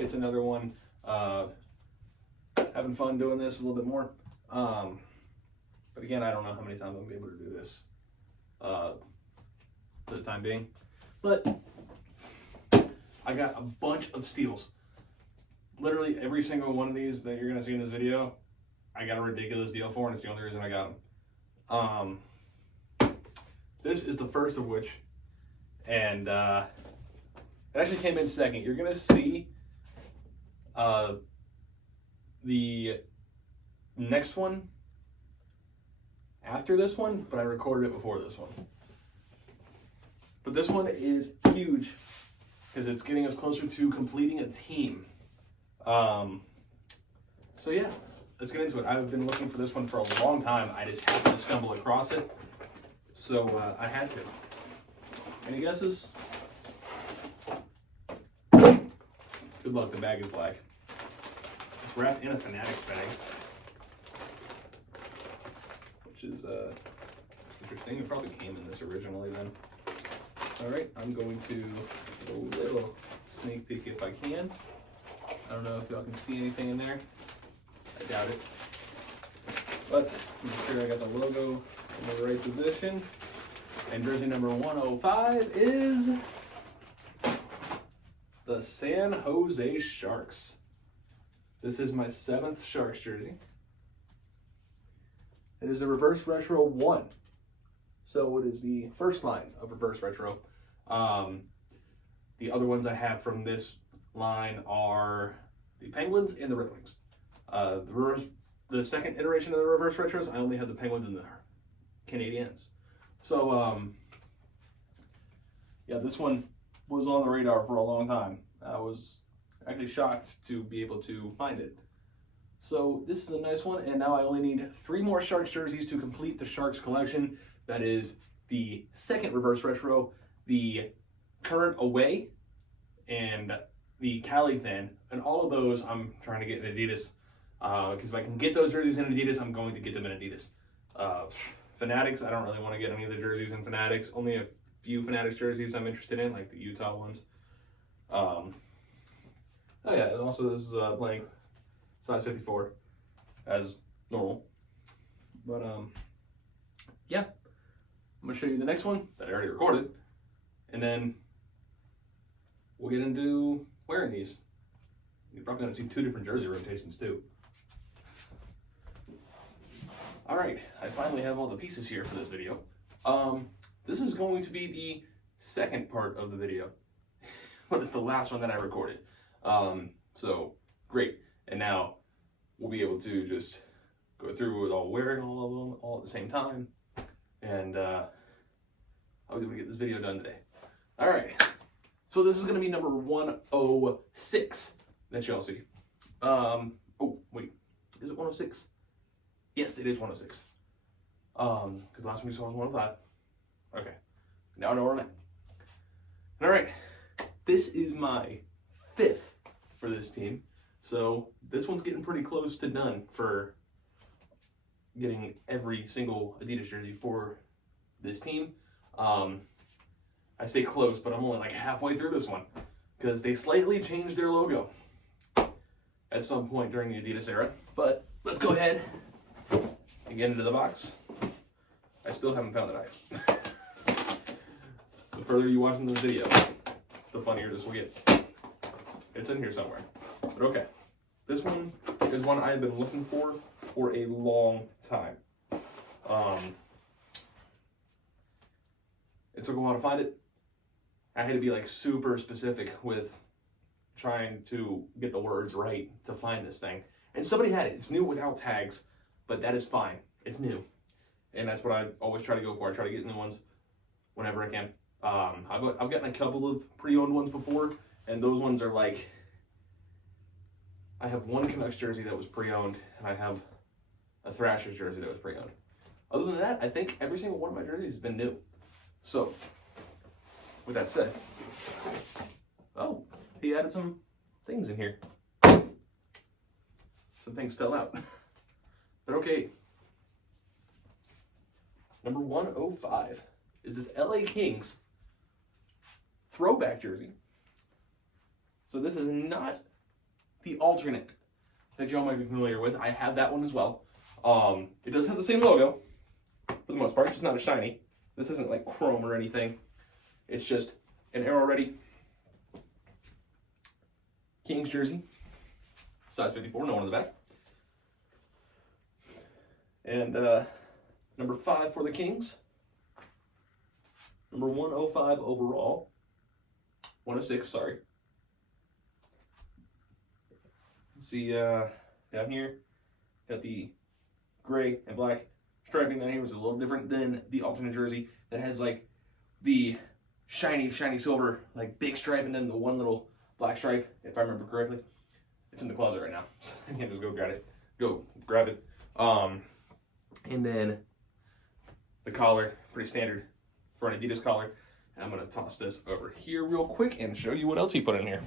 it's another one. Having fun doing this a little bit more. But again, I don't know how many times I'm going to be able to do this for the time being. But I got a bunch of steals. Literally every single one of these that you're going to see in this video, I got a ridiculous deal for, and it's the only reason I got them. This is the first of which, and it actually came in second. You're going to see the next one after this one, but I recorded it before this one. But this one is huge because it's getting us closer to completing a team. So yeah, let's get into it. I've been looking for this one for a long time. I just happened to stumble across it, so I had to. Any guesses? Good luck, the bag is black. It's wrapped in a Fanatics bag, which is interesting. It probably came in this originally then. All right, I'm going to get a little sneak peek if I can. I don't know if y'all can see anything in there. I doubt it. But make sure I got the logo in the right position. And jersey number 105 is the San Jose Sharks. This is my 7th Sharks jersey. It is a reverse retro 1. So it is the first line of reverse retro. The other ones I have from this line are the Penguins and the Red Wings. The second iteration of the reverse retros, I only had the Penguins and the Canadiens. So, yeah, this one was on the radar for a long time. I was actually shocked to be able to find it. So this is a nice one, and now I only need 3 more Sharks jerseys to complete the Sharks collection. That is the second reverse retro, the current away, and the Cali thin. And all of those I'm trying to get in Adidas, because if I can get those jerseys in Adidas, I'm going to get them in Adidas. Fanatics, I don't really want to get any of the jerseys in Fanatics. Only a few Fanatics jerseys I'm interested in, like the Utah ones. Oh yeah, and also this is blank size 54 as normal. But yeah, I'm gonna show you the next one that I already recorded, and then we'll get into wearing these. You're probably gonna see 2 different jersey rotations too. All right, I finally have all the pieces here for this video. This is going to be the second part of the video, but it's the last one that I recorded. So great, and now we'll be able to just go through with all wearing all of them all at the same time, and I'll be able to get this video done today. All right, so this is going to be number 106 that y'all see. Oh wait, is it 106? Yes, it is 106. Because last one we saw was 105. Okay, now I know where I'm at. All right, this is my 5th for this team, so this one's getting pretty close to done for getting every single Adidas jersey for this team. I say close, but I'm only like halfway through this one because they slightly changed their logo at some point during the Adidas era. But let's go ahead and get into the box. I still haven't found the knife. The further you watch in this video, the funnier this will get. It's in here somewhere. But okay, this one is one I've been looking for a long time. It took a while to find it. I had to be like super specific with trying to get the words right to find this thing. And somebody had it. It's new without tags, but that is fine. It's new. And that's what I always try to go for. I try to get new ones whenever I can. I've gotten a couple of pre-owned ones before, and those ones are like, I have one Canucks jersey that was pre-owned, and I have a Thrashers jersey that was pre-owned. Other than that, I think every single one of my jerseys has been new. So, with that said, oh, he added some things in here. Some things fell out. But okay. Number 105 is this LA Kings throwback jersey. So this is not the alternate that y'all might be familiar with. I have that one as well. It does have the same logo for the most part, it's just not a shiny. This isn't like chrome or anything. It's just an Arrow Ready Kings jersey, size 54, no one in the back. And number 5 for the Kings. Number 105 overall. 106, sorry. See down here, got the gray and black striping down here, which is a little different than the alternate jersey that has like the shiny silver, like big stripe, and then the one little black stripe, if I remember correctly. It's in the closet right now, so I can't just go grab it. And then the collar, pretty standard for an Adidas collar. And I'm gonna toss this over here real quick and show you what else he put in here.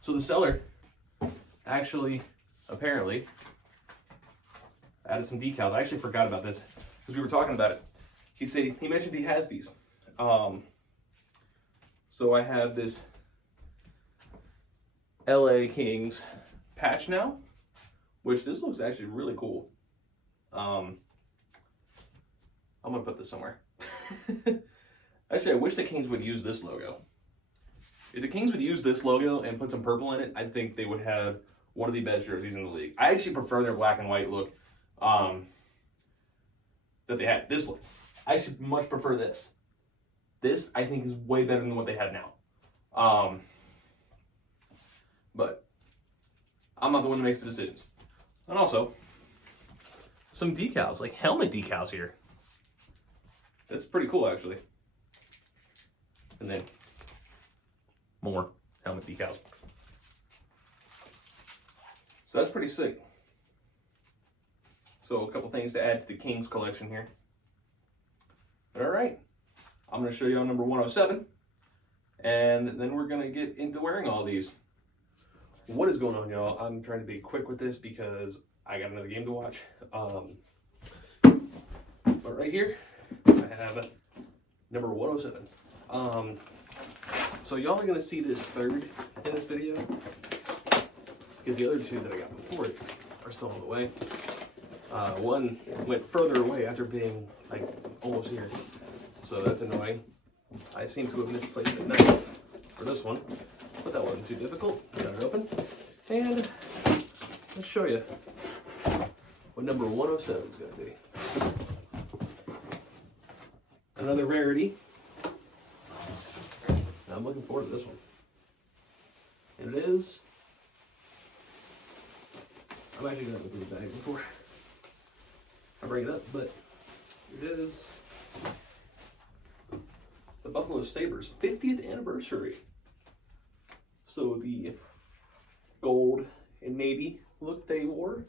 So the seller actually, apparently, added some decals. I actually forgot about this because we were talking about it. He mentioned he has these. So I have this LA Kings patch now, which this looks actually really cool. I'm gonna put this somewhere. Actually, I wish the Kings would use this logo. If the Kings would use this logo and put some purple in it, I think they would have one of the best jerseys in the league. I actually prefer their black and white look that they had. This look. I actually much prefer this. This, I think, is way better than what they have now. But I'm not the one that makes the decisions. And also, some decals, like helmet decals here. That's pretty cool, actually. And then more helmet decals. So that's pretty sick. So a couple things to add to the Kings collection here. All right, I'm going to show you on number 107, and then we're going to get into wearing all these. What is going on, y'all? I'm trying to be quick with this because I got another game to watch. But right here, I have number 107. So y'all are going to see this third in this video because the other two that I got before it are still on the way. One went further away after being like almost here, so that's annoying. I seem to have misplaced it now for this one, but that wasn't too difficult. Got it open, and let's show you what number 107 is going to be. Another rarity. I'm looking forward to this one, and it is. I'm actually going to open the bag before I bring it up, but it is the Buffalo Sabres 50th anniversary. So the gold and navy look they wore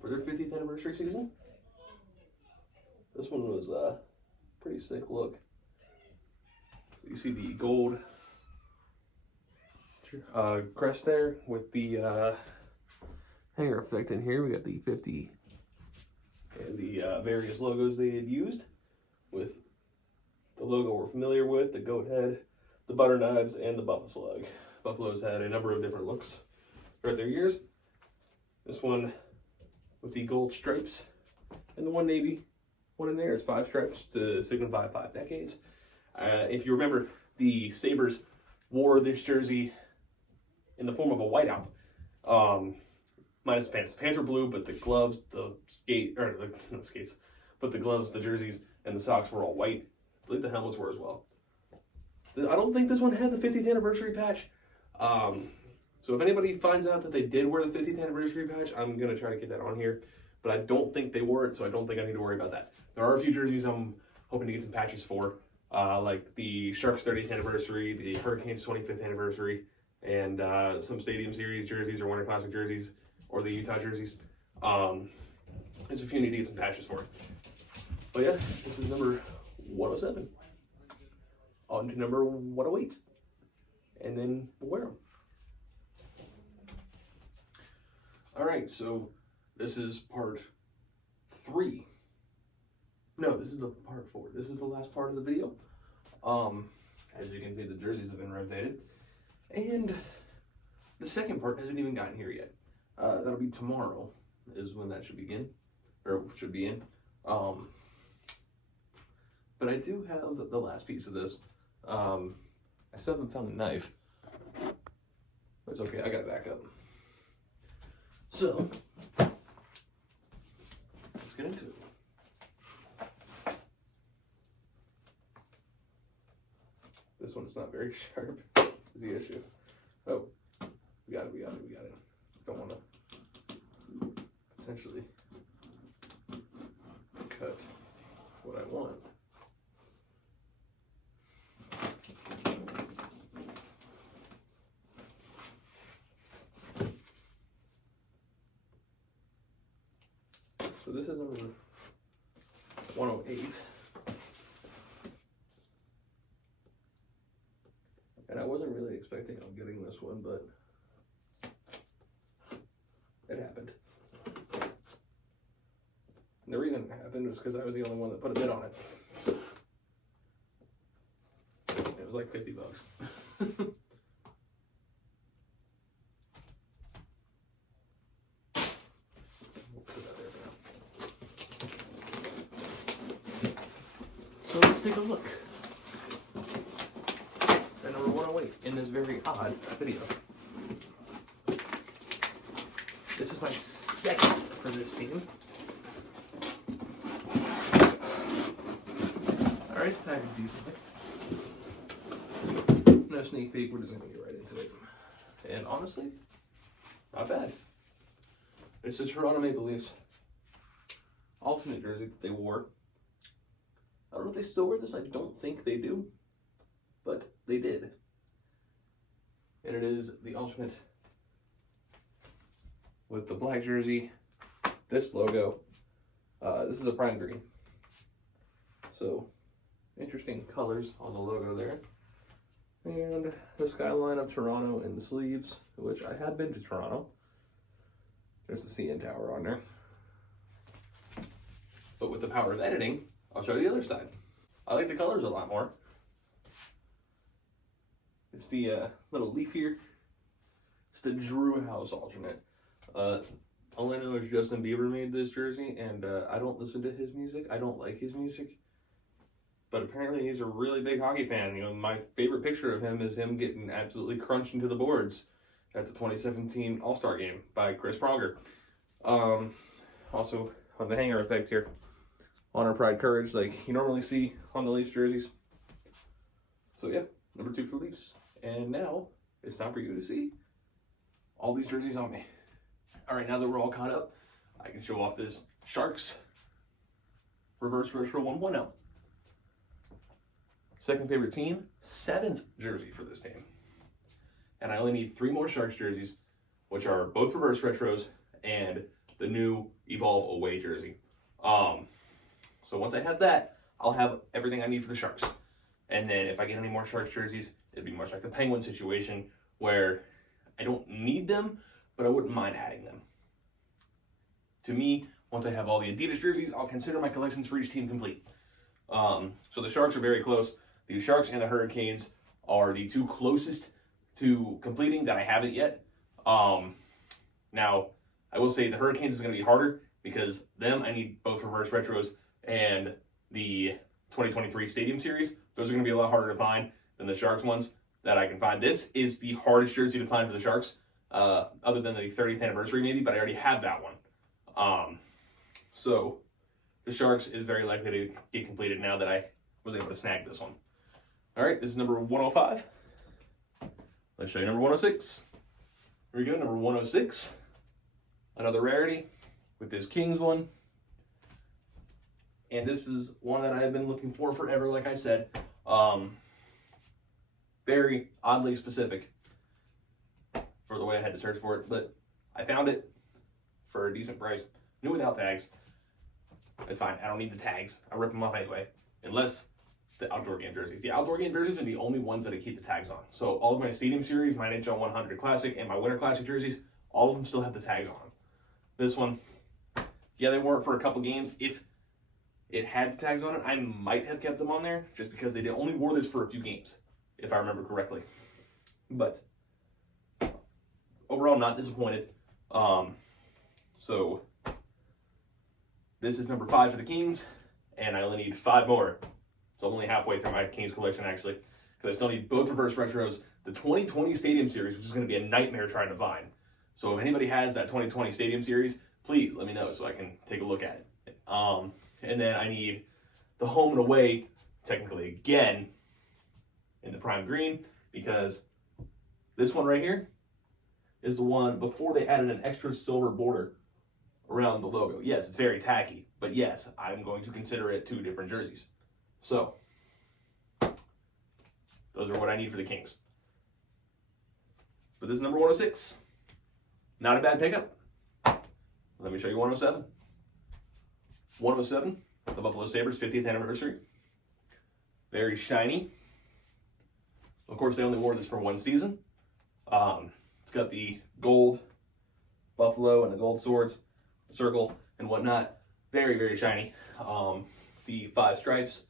for their 50th anniversary season. This one was a pretty sick look. So you see the gold crest there with the hanger effect in here. We got the 50 and the various logos they had used with the logo we're familiar with, the goat head, the butter knives, and the buffalo slug. Buffalo's had a number of different looks throughout their years. This one with the gold stripes and the one navy one in there. It's 5 stripes to signify 5 decades. If you remember, the Sabres wore this jersey in the form of a whiteout. Minus the pants. The pants were blue, but the gloves, not skates, but the gloves, the jerseys, and the socks were all white. I believe the helmets were as well. I don't think this one had the 50th anniversary patch. So if anybody finds out that they did wear the 50th anniversary patch, I'm going to try to get that on here. But I don't think they wore it, so I don't think I need to worry about that. There are a few jerseys I'm hoping to get some patches for, like the Sharks 30th anniversary, the Hurricanes 25th anniversary, and some Stadium Series jerseys or Winter Classic jerseys, or the Utah jerseys. There's a few I need to get some patches for. But yeah, this is number 107. On to number 108. And then we'll wear them. Alright, so this is part 3. No, this is the part 4. This is the last part of the video. As you can see, the jerseys have been rotated. And the second part hasn't even gotten here yet. That'll be tomorrow is when that should begin, or should be in. But I do have the last piece of this. I still haven't found the knife. It's okay, I gotta back up. So, let's get into it. This one's not very sharp, is the issue. Oh, we got it. Don't want to potentially cut what I want. So this is number 108. And I wasn't really expecting on getting this one, but it happened. And the reason it happened was because I was the only one that put a bid on it. It was like 50 bucks. So let's take a look at number 108 in this very odd video. This is my second for this team. Alright, packaged decently. No sneak peek, we're just gonna get right into it. And honestly, not bad. It's the Toronto Maple Leafs alternate jersey that they wore. I don't know if they still wear this, I don't think they do, but they did. And it is the alternate with the black jersey, this logo. This is a prime green. So, interesting colors on the logo there. And the skyline of Toronto in the sleeves, which I have been to Toronto. There's the CN Tower on there. But with the power of editing, I'll show you the other side. I like the colors a lot more. It's the little leaf here. It's the Drew House alternate. All I know is Justin Bieber made this jersey, and I don't listen to his music. I don't like his music. But apparently he's a really big hockey fan. You know, my favorite picture of him is him getting absolutely crunched into the boards at the 2017 All-Star Game by Chris Pronger. Also, on the hanger effect here. Honor, Pride, Courage, like you normally see on the Leafs jerseys. So yeah, number 2 for Leafs. And now, it's time for you to see all these jerseys on me. Alright, now that we're all caught up, I can show off this Sharks Reverse Retro 110. Second favorite team, 7th jersey for this team. And I only need 3 more Sharks jerseys, which are both Reverse Retros and the new Evolve Away jersey. So once I have that, I'll have everything I need for the Sharks. And then if I get any more Sharks jerseys, it'd be much like the Penguin situation where I don't need them, but I wouldn't mind adding them. To me, once I have all the Adidas jerseys, I'll consider my collections for each team complete. So the Sharks are very close. The Sharks and the Hurricanes are the 2 closest to completing that I haven't yet. Now, I will say the Hurricanes is going to be harder because them, I need both Reverse Retros and the 2023 Stadium Series. Those are going to be a lot harder to find than the Sharks ones that I can find. This is the hardest jersey to find for the Sharks, other than the 30th anniversary maybe, but I already have that one. So the Sharks is very likely to get completed now that I was able to snag this one. All right, this is number 105. Let's show you number 106. Here we go, number 106. Another rarity with this Kings one. And this is one that I have been looking for forever, like I said. Very oddly specific for the way I had to search for it, but I found it for a decent price. New without tags. It's fine, I don't need the tags. I rip them off anyway, unless the outdoor game jerseys. The outdoor game jerseys are the only ones that I keep the tags on. So all of my Stadium Series, my NHL 100 Classic, and my Winter Classic jerseys, all of them still have the tags on them. This one, yeah, they wore it for a couple games. If it had the tags on it, I might have kept them on there just because they only wore this for a few games, if I remember correctly. But overall, not disappointed. So this is number 5 for the Kings, and I only need 5 more. So I'm only halfway through my Kings collection, actually, because I still need both reverse retros, the 2020 Stadium Series, which is going to be a nightmare trying to find. So if anybody has that 2020 Stadium Series, please let me know so I can take a look at it. And then I need the home and away, technically again, in the prime green, because this one right here is the one before they added an extra silver border around the logo. Yes, it's very tacky, but yes, I'm going to consider it 2 different jerseys. So those are what I need for the Kings. But this is number 106. Not a bad pickup. Let me show you 107. 107, the Buffalo Sabres 50th anniversary. Very shiny. Of course, they only wore this for 1 season. It's got the gold buffalo and the gold swords, circle, and whatnot. Very, very shiny. The 5 stripes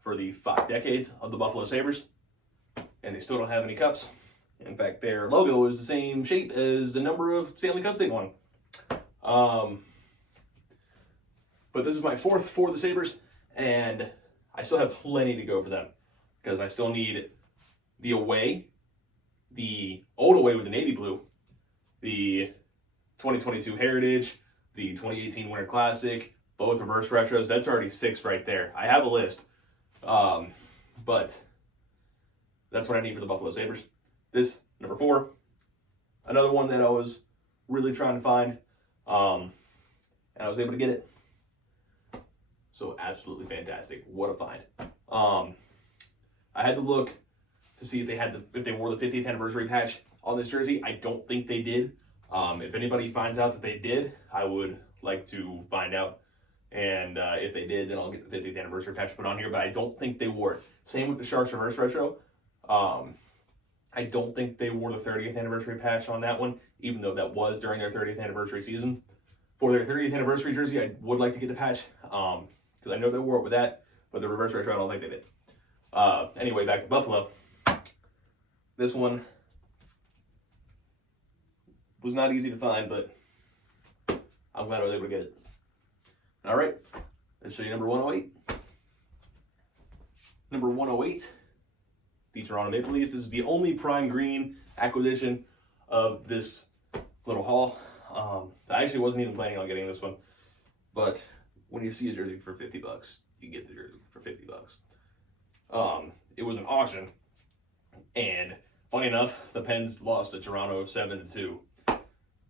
for the 5 decades of the Buffalo Sabres. And they still don't have any cups. In fact, their logo is the same shape as the number of Stanley Cups they won. But this is my 4th for the Sabres, and I still have plenty to go for them, because I still need the away, the old away with the navy blue, the 2022 Heritage, the 2018 Winter Classic, both reverse retros. That's already 6 right there. I have a list, but that's what I need for the Buffalo Sabres. This, number 4, another one that I was really trying to find, and I was able to get it. So absolutely fantastic. What a find. I had to look to see if they wore the 50th anniversary patch on this jersey. I don't think they did. If anybody finds out that they did, I would like to find out. And if they did, then I'll get the 50th anniversary patch put on here. But I don't think they wore it. Same with the Sharks reverse retro. I don't think they wore the 30th anniversary patch on that one, even though that was during their 30th anniversary season. For their 30th anniversary jersey, I would like to get the patch, because I know they wore it with that, but the reverse retro, I don't think they did. Anyway, back to Buffalo. This one was not easy to find, but I'm glad I was able to get it. All right, let's show you number 108. Number 108, the Toronto Maple Leafs. This is the only prime green acquisition of this little haul. I actually wasn't even planning on getting this one, but when you see a jersey for $50, you get the jersey for $50. It was an auction, and funny enough, the Pens lost to Toronto 7-2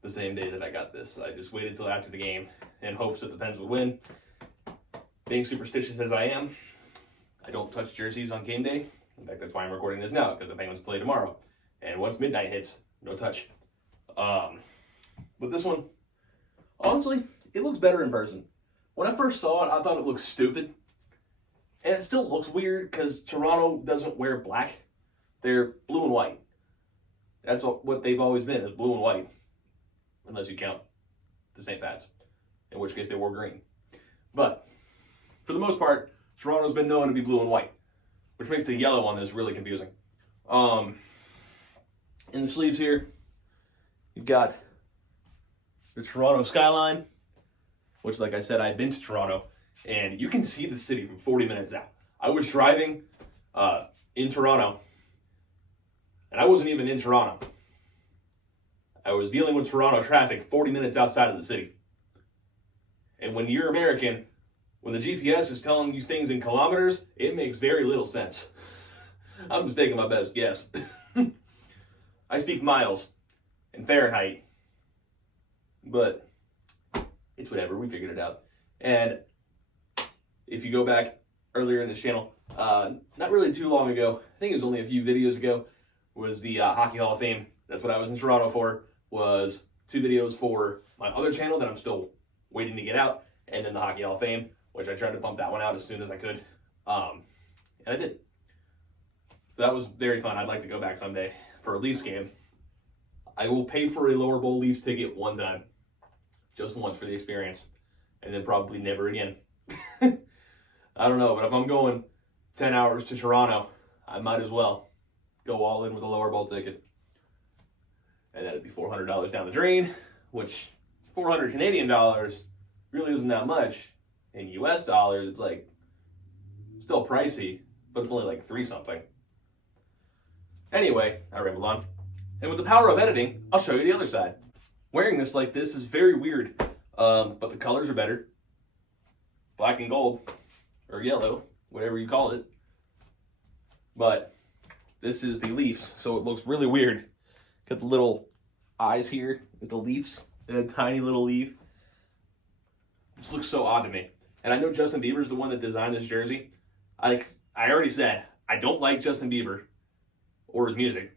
the same day that I got this. I just waited till after the game in hopes that the Pens would win. Being superstitious as I am, I don't touch jerseys on game day. In fact, that's why I'm recording this now, because the Penguins play tomorrow. And once midnight hits, no touch. But this one, honestly, it looks better in person. When I first saw it, I thought it looked stupid. And it still looks weird because Toronto doesn't wear black. They're blue and white. That's what they've always been, is blue and white. Unless you count the St. Pat's, in which case they wore green. But for the most part, Toronto's been known to be blue and white, which makes the yellow on this really confusing. In the sleeves here, you've got the Toronto skyline, which, like I said, I've been to Toronto, and you can see the city from 40 minutes out. I was driving in Toronto, and I wasn't even in Toronto. I was dealing with Toronto traffic 40 minutes outside of the city. And when you're American, when the GPS is telling you things in kilometers, it makes very little sense. I'm just taking my best guess. I speak miles and Fahrenheit, but it's whatever. We figured it out. And if you go back earlier in this channel, not really too long ago, I think it was only a few videos ago, was the Hockey Hall of Fame. That's what I was in Toronto for, was 2 videos for my other channel that I'm still waiting to get out, and then the Hockey Hall of Fame, which I tried to pump that one out as soon as I could, and I did. So that was very fun. I'd like to go back someday for a Leafs game. I will pay for a lower bowl Leafs ticket one time, just once for the experience, and then probably never again. I don't know, but if I'm going 10 hours to Toronto, I might as well go all in with a lower bowl ticket. and that'd be $400 down the drain, which 400 Canadian dollars really isn't that much. In US dollars, it's like still pricey, but it's only like 3 something. Anyway, I rambled on. And with the power of editing, I'll show you the other side. Wearing this like this is very weird, but the colors are better. Black and gold, or yellow, whatever you call it. But this is the Leafs, so it looks really weird. Got the little eyes here with the Leafs, a tiny little leaf. This looks so odd to me. And I know Justin Bieber's the one that designed this jersey. I already said, I don't like Justin Bieber or his music.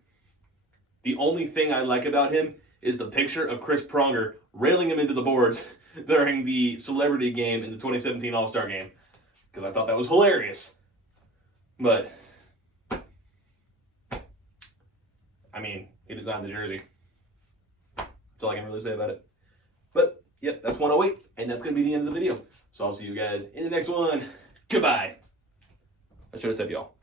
The only thing I like about him is the picture of Chris Pronger railing him into the boards during the celebrity game in the 2017 All-Star game. Because I thought that was hilarious. But, I mean, he designed the jersey. That's all I can really say about it. But, yep, that's 108, and that's going to be the end of the video. So I'll see you guys in the next one. Goodbye. I should have said y'all.